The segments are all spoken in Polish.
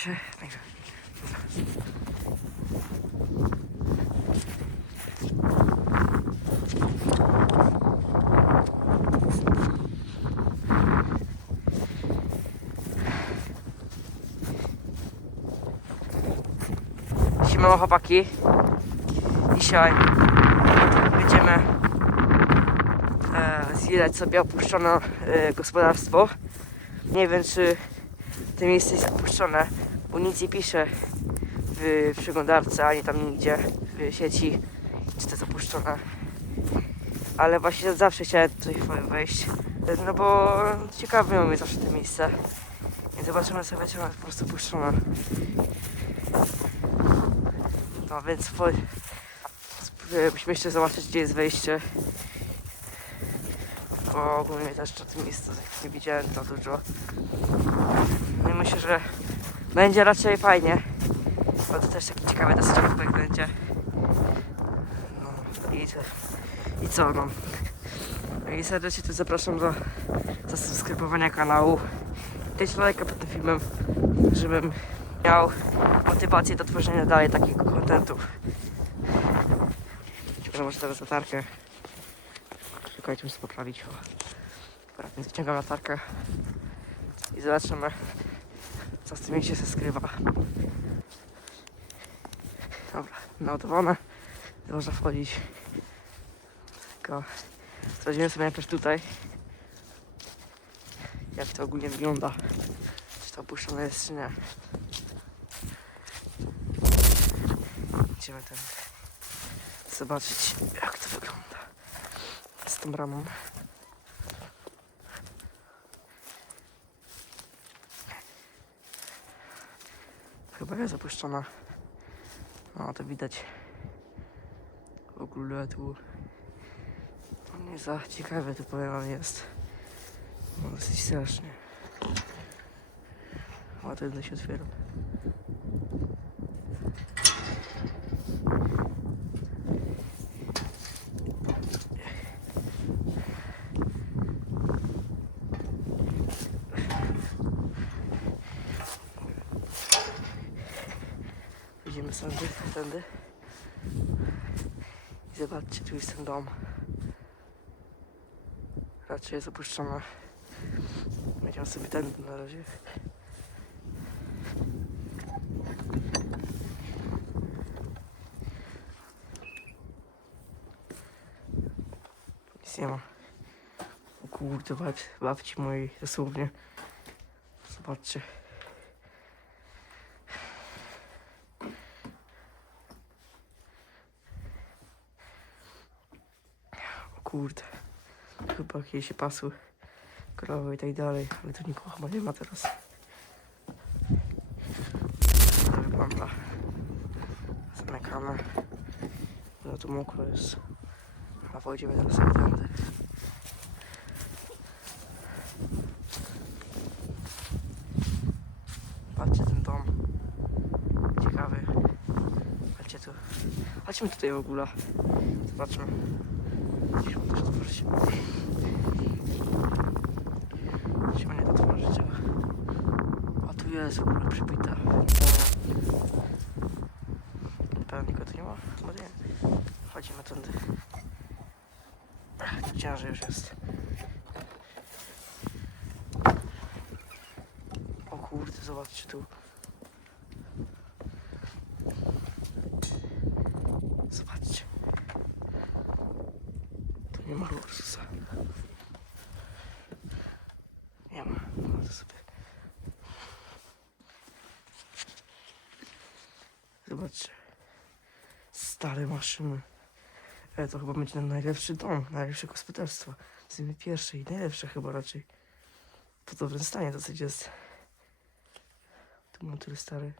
się. Także. Siemano chłopaki. Dzisiaj będziemy e, zwiedzać sobie opuszczone e, gospodarstwo. Nie wiem czy to miejsce jest opuszczone, bo nic nie pisze w przeglądarce, ani tam nigdzie w sieci, czy to jest opuszczone. Ale właśnie zawsze chciałem tutaj wejść, no bo ciekawe mnie zawsze to miejsce. I zobaczymy sobie, czy ono jest po prostu opuszczone. No więc po, musimy jeszcze zobaczyć, gdzie jest wejście. Bo ogólnie też na tym miejscu nie widziałem za dużo. Myślę, że będzie raczej fajnie. Bo to też taki ciekawy dosyć jak będzie. No i, co- i co no. No I serdecznie tu zapraszam do zasubskrybowania kanału. Dajcie lajka pod tym filmem, żebym miał motywację do tworzenia dalej takiego kontentu. Ciągnę może teraz latarkę. Czekajcie, muszę poprawić. Dobra, więc wyciągam latarkę i zobaczymy, co z tym się skrywa. Dobra, naładowane. Można wchodzić. Tylko sprawdzimy sobie najpierw tutaj, jak to ogólnie wygląda. Czy to opuszczone jest, czy nie. Idziemy tam zobaczyć, jak to wygląda z tą bramą. Chyba jest opuszczona. No to widać. W ogóle tu nie za ciekawe tu powiem wam jest. No dosyć strasznie. O, to się otwiera. Idziemy sobie tędy. I zobaczcie, tu jest ten dom. Raczej jest opuszczona. Będziemy sobie tędy na razie. Nic nie ma. O kurde, bab- babci mojej dosłownie. Zobaczcie. Kurde. Chyba jakieś się pasły. Krowy i tak dalej, ale tu nikogo chyba nie ma teraz. To wygląda. Zamykamy. No tu mokro jest. A wchodzimy teraz tędy. Patrzcie ten dom. Ciekawy. Chodźmy tutaj w ogóle. Zobaczmy. Jest w ogóle przybita. Pewnie go tu nie ma? Chyba nie. Chodzimy tędy. Tu ciężej już jest. O kurde, zobaczcie tu. Zobaczcie. Tu nie ma Ursusa. Nie ma. No to sobie. Zobaczcie. Maszyny. E, to chyba będzie najlepszy dom, najlepsze gospodarstwo. Z nimi pierwsze i najlepsze chyba raczej. W dobrym stanie dosyć jest. Tu mam tyle stary.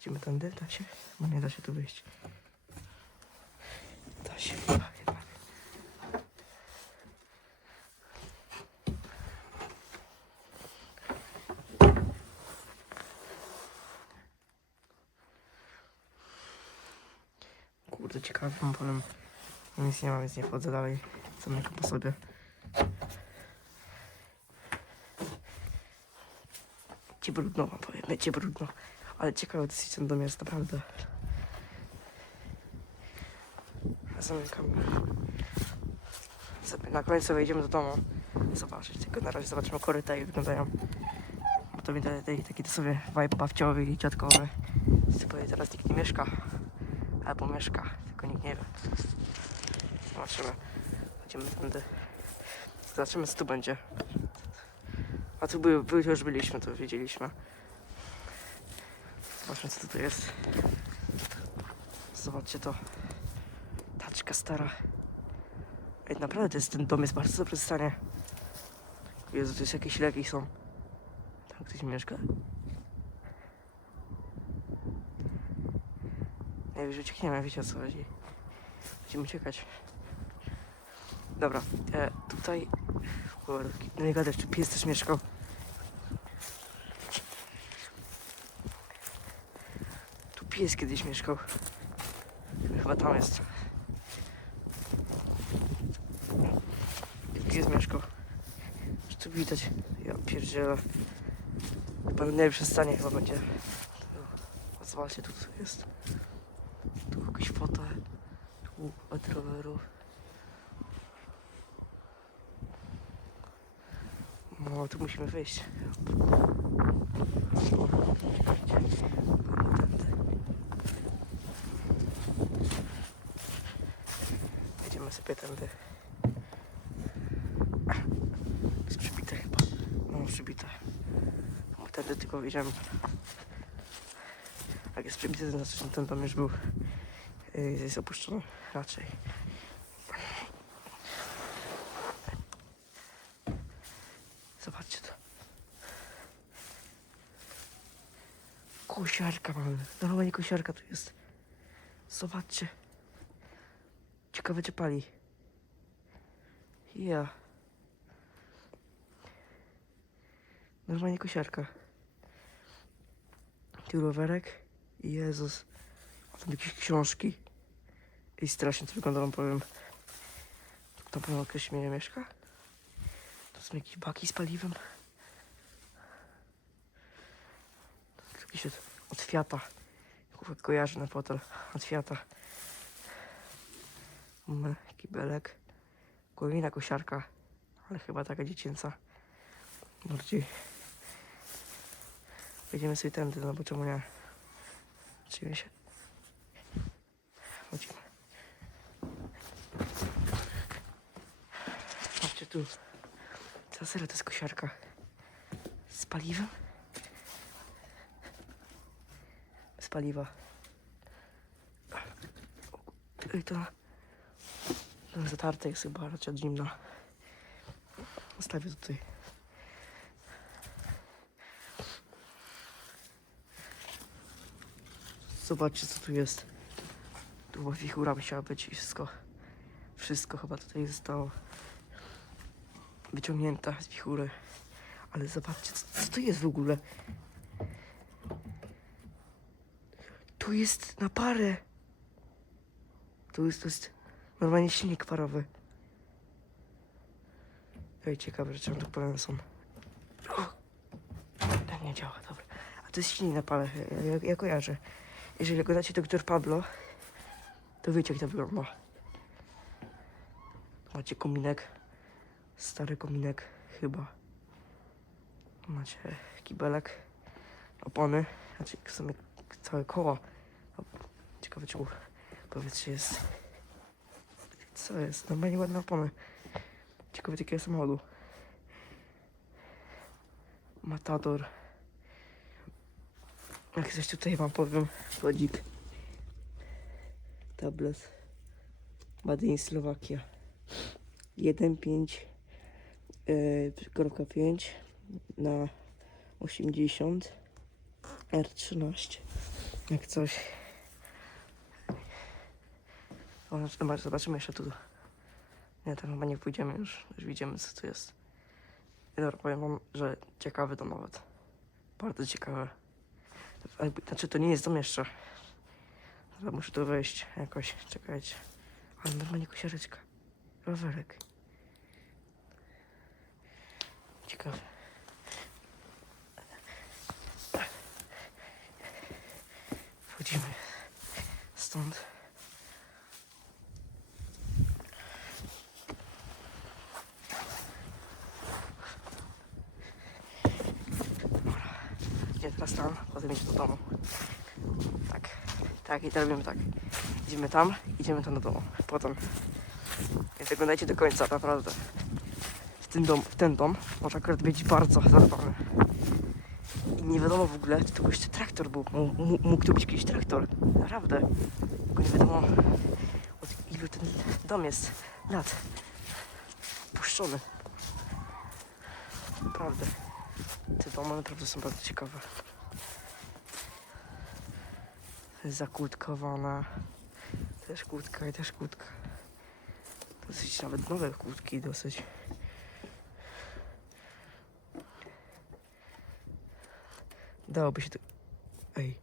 Idziemy tędy, da się? Bo nie da się tu wyjść. Da się wam powiem. Nic nie ma, więc nie wchodzę dalej. Zamykam po sobie. Będzie brudno, wam powiem, będzie brudno. Ale ciekawe dosyć ten dom jest, naprawdę. Zamykam. Na końcu wejdziemy do domu. Zobaczyć, tylko na razie zobaczymy koryta jak wyglądają. Bo to mi daje taki, taki to sobie vibe bawciowy i dziadkowy. Sobie teraz nikt nie mieszka. Albo mieszka, tylko nikt nie wie. Zobaczymy. Będziemy tędy. Zobaczymy co tu będzie. A tu by, by już byliśmy, to wiedzieliśmy. Zobaczmy co tutaj jest. Zobaczcie to. Taczka stara. Ej, naprawdę to jest, ten dom jest bardzo dobry stanie. Jezu, tu jest jakieś leki są. Tam ktoś mieszka? Nie wiem, że uciekniemy, wiecie o co chodzi. Będziemy uciekać. Dobra, e, tutaj... No nie gadać, tu pies też mieszkał. Tu pies kiedyś mieszkał. Chyba tam jest. Pies mieszkał. Już tu widać. Ja pierdzielę. Chyba najlepsze stanie chyba będzie. No, Zobaczcie, tu jest. Tu jakieś foto. Tu od rowerów. No, tu musimy wyjść. O, czekajcie. Płynie tędy. Jedziemy sobie tędy. Jest przybite chyba. No, przybite. Bo Tędy tylko wiedziałem. Jak jest przybite, to znaczy, że ten dom już był jest opuszczony raczej. Zobaczcie to. Kosiarka mamy. Normalnie kosiarka tu jest. Zobaczcie. Ciekawe czy pali. Ja. Normalnie kosiarka. Tu rowerek. Jezus. Tam jakieś książki. I strasznie to wygląda, wam powiem. Tam pewno ktoś mnie mieszka? To są jakieś baki z paliwem. Jakiś od, od Fiata. Kurwa, kojarzę na fotel. Od Fiata. Kibelek. Kolejna kosiarka. Ale chyba taka dziecięca. Bardziej. Wejdziemy sobie tędy, no bo czemu nie? Chodzimy się. Chodzimy. Patrzcie tu. Co serio to jest kosiarka? Z paliwem? Z paliwa. To... to zatarte jest chyba raczej od zimna. Zostawię tutaj. Zobaczcie co tu jest. Chyba wichura musiała być i wszystko. Wszystko chyba tutaj zostało wyciągnięta z wichury. Ale zobaczcie, co, co to jest w ogóle? Tu jest na parę. Tu jest, to jest normalnie silnik parowy. Ej, ciekawe rzeczy, tu pełne są. Tak nie działa, dobra. A to jest silnik na parę, ja, ja, ja kojarzę. Jeżeli oglądacie Doktor Pablo, to wiecie jak to wygląda. Macie kominek. Stary kominek, chyba. Macie kibelek, opony, znaczy w sumie całe koło. O, Ciekawe, czy powietrze jest. Co jest? Normalnie ładne opony. Ciekawe, jakiego samochodu. Matador. Jak coś tutaj wam powiem, lodzik. Tablet. Badin Slowakia. 1,5 yy, kropka 5 na 80 R13 jak coś. O, zobaczymy jeszcze tu. Nie, tam chyba nie pójdziemy już już widzimy co tu jest. Dobra, powiem wam, że ciekawy to nawet. Bardzo ciekawe. Znaczy to nie jest dom jeszcze Dobra, muszę tu wejść jakoś, czekajcie ale normalnie kosiareczka rowerek Ciekawe. Wychodzimy stąd. Dobra. Teraz tam, potem idzie do domu. Tak, tak i to robimy tak. Idziemy tam, idziemy tam do domu. Potem. Więc oglądajcie do końca, naprawdę. W ten dom, w ten dom może akurat być bardzo zadbany. I nie wiadomo w ogóle, czy to jeszcze traktor był. M- mógł to być jakiś traktor. Naprawdę. Tylko nie wiadomo od ilu ten dom jest lat. Puszczony. Naprawdę. Te domy naprawdę są bardzo ciekawe. Zakłódkowana. Też kłódka i też kłódka. Dosyć nawet nowe kłódki dosyć. Dałoby się to... Ej.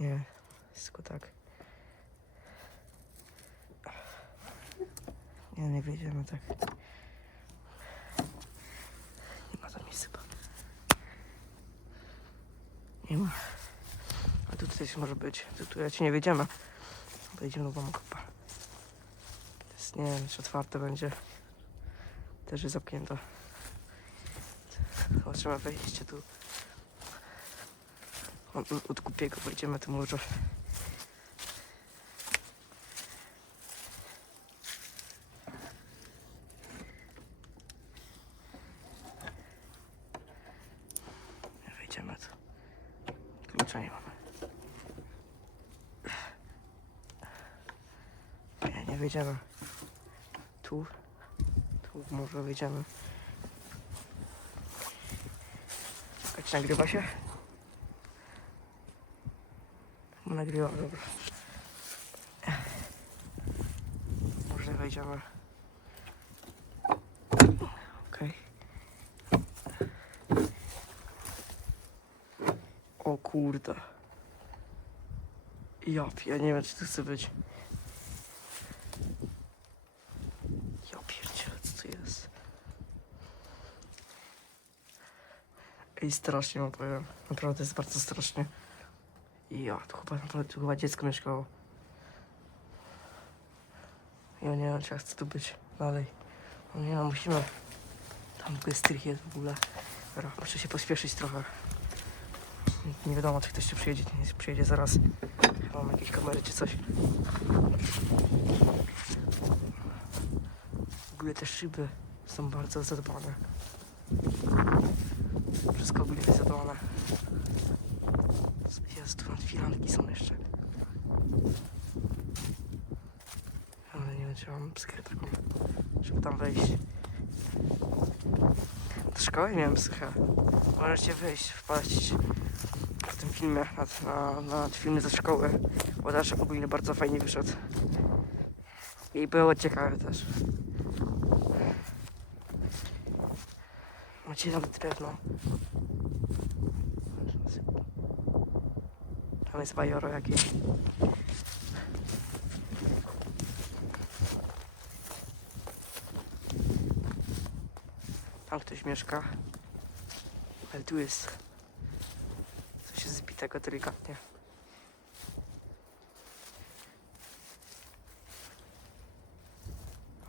Nie, tylko tak. Nie, nie wyjdziemy tak. Nie ma tam miejsca. Nie ma. Coś może być. Tu, tu raczej nie wyjdziemy. Wejdziemy do domu chyba. Jest, nie wiem, czy otwarte będzie. Też jest zamknięte. Zobaczymy wejście tu. Od, od kupiego wejdziemy tu może. Wejdziemy tu. Klucza nie mamy. Wejdziemy. Tu. Tu może wejdziemy. A czy nagrywa się? Nagrywa, dobra. Może wejdziemy. Okej. O kurde. Ja, ja nie wiem, czy to chce być. Ja pierdzielę, co to jest? Ej, strasznie wam powiem. Naprawdę jest bardzo strasznie. Ja, tu chyba, naprawdę, chyba dziecko mieszkało. Ja nie wiem, czy ja chcę tu być dalej. No nie no, musimy. Tam jest strych w ogóle. Dobra, muszę się pospieszyć trochę. Nie wiadomo, czy ktoś tu przyjedzie, nie przyjedzie zaraz. Mam jakieś kamery czy coś. W ogóle te szyby są bardzo zadbane. Wszystko ogólnie jest firanki są jeszcze. Ale nie wiem, czy mam psychę taką, żeby tam wejść. Do szkoły miałem psychę. Możecie wyjść, wpaść w tym filmie, na, na, na filmy ze szkoły, bo też ogólnie bardzo fajnie wyszedł. I było ciekawe też. Macie nawet drewno. Tam jest bajoro jakieś. Tam ktoś mieszka. Ale tu jest coś zbitego delikatnie.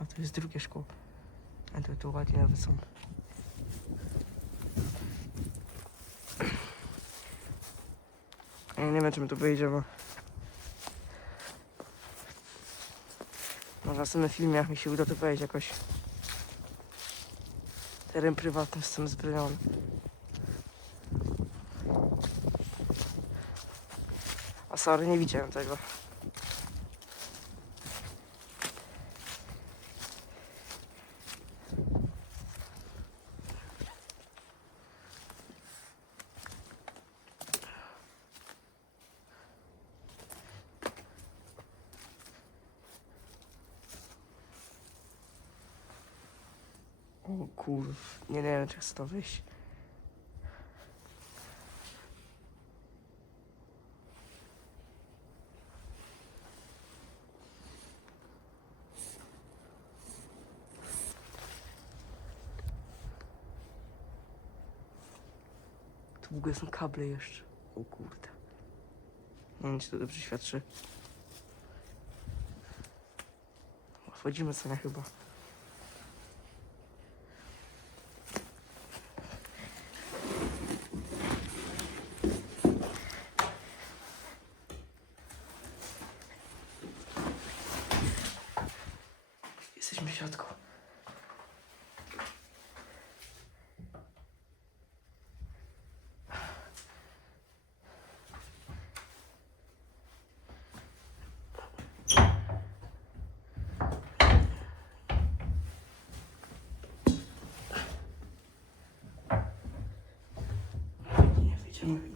A tu jest drugie szkło. A tu, tu ładnie nawet są. Nie wiem, czy my tu wyjdziemy. Może w filmie mi się uda tu wejść jakoś. Teren prywatny jestem zbrojony. A sorry, nie widziałem tego. O kur... Czy chcę to wyjść. Tu w ogóle są kable jeszcze. O kurde. Nie wiem, czy to dobrze świadczy. Wchodzimy sobie chyba. Jesteśmy w środku. Nie wyjdziemy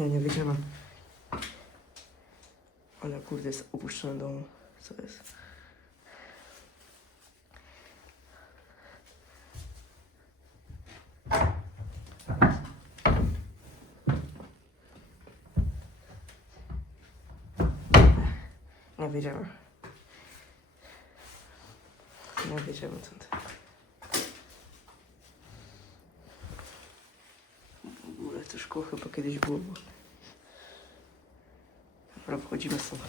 Nie, nie wyjdziemy. Ale kurde, jest dom. Co jest? Nie wyjdziemy. Nie wyjdziemy stąd. W szkło chyba kiedyś było. Dobra, wchodzimy stąd.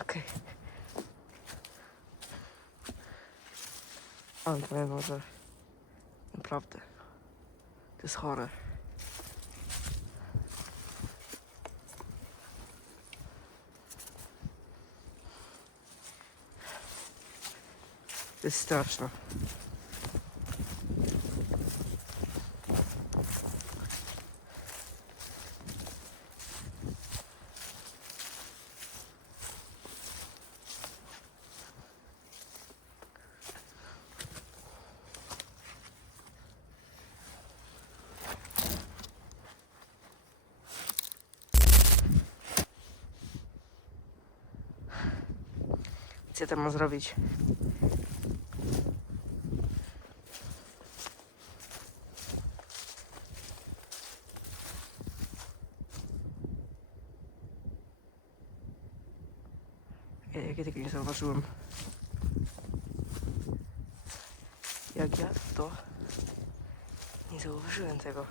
Okej. Ale powiem wam, że naprawdę to jest chore. To jest straszne. Co tam mam zrobić? Ja, jak ja tego nie zauważyłem. Jak ja to nie zauważyłem tego.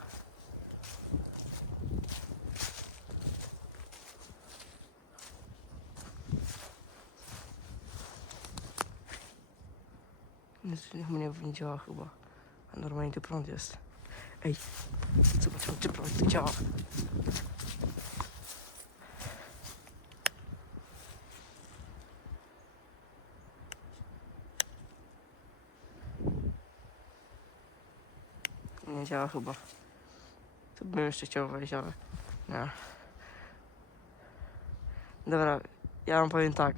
Nic mnie nie działa chyba. A normalnie tu prąd jest. Ej, zobaczymy czy prąd działa. Działa chyba. To bym jeszcze chciał wejść, ale nie. Dobra, ja wam powiem tak.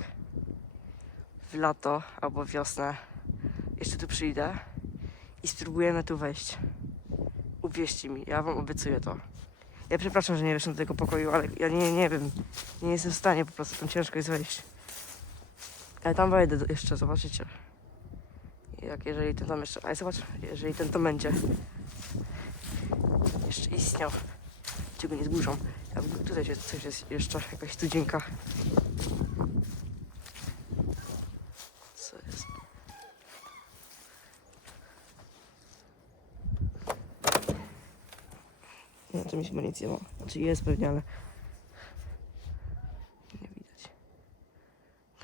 W lato albo wiosnę jeszcze tu przyjdę i spróbujemy tu wejść. Uwierzcie mi, ja wam obiecuję to. Ja przepraszam, że nie weszłem do tego pokoju, ale ja nie, nie wiem. Nie jestem w stanie, po prostu tam ciężko jest wejść. Ale tam wejdę jeszcze, zobaczycie. Jak jeżeli ten tam jeszcze. Ale zobacz, jeżeli ten to będzie jeszcze istniał, czego nie zburzą. Ogóle tutaj coś jest jeszcze, jakaś studzienka. Co jest? Nie, to mi się nic nie ma. Znaczy jest pewnie, ale nie widać.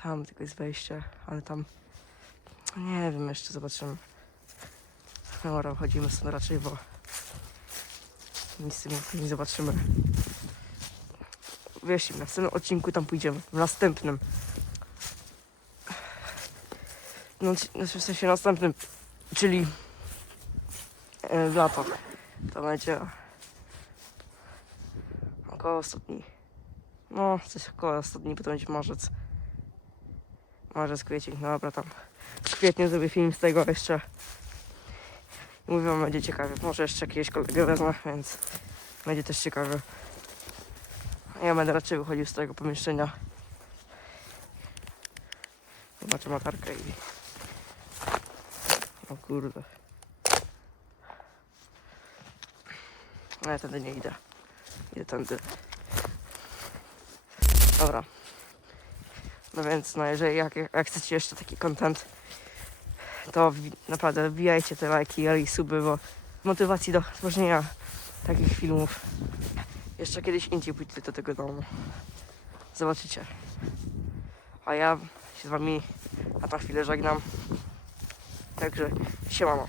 Tam tylko jest wejście, ale tam nie wiem, jeszcze zobaczymy. Dobra, chodzimy stąd raczej, bo nic z tym nie zobaczymy. Wierzcie w następnym odcinku tam pójdziemy. W następnym. No, znaczy w sensie następnym, czyli e, w lato. To będzie około 100 dni. No, coś około 100 dni, bo to będzie marzec. Marzec, kwiecień, no dobra, tam w kwietniu zrobię film z tego jeszcze. Wam, będzie ciekawie. Może jeszcze jakiegoś kolegę wezmę, więc będzie też ciekawe. Ja będę raczej wychodził z tego pomieszczenia. Zobaczę latarkę i... O kurde. No ja tędy nie idę. Idę tędy. Dobra. No więc, no jeżeli jak, jak chcecie jeszcze taki content, to naprawdę wbijajcie te lajki i suby, bo motywacji do tworzenia takich filmów. Jeszcze kiedyś indziej pójdę do tego domu. Zobaczycie. A ja się z wami na tą chwilę żegnam. Także siemano.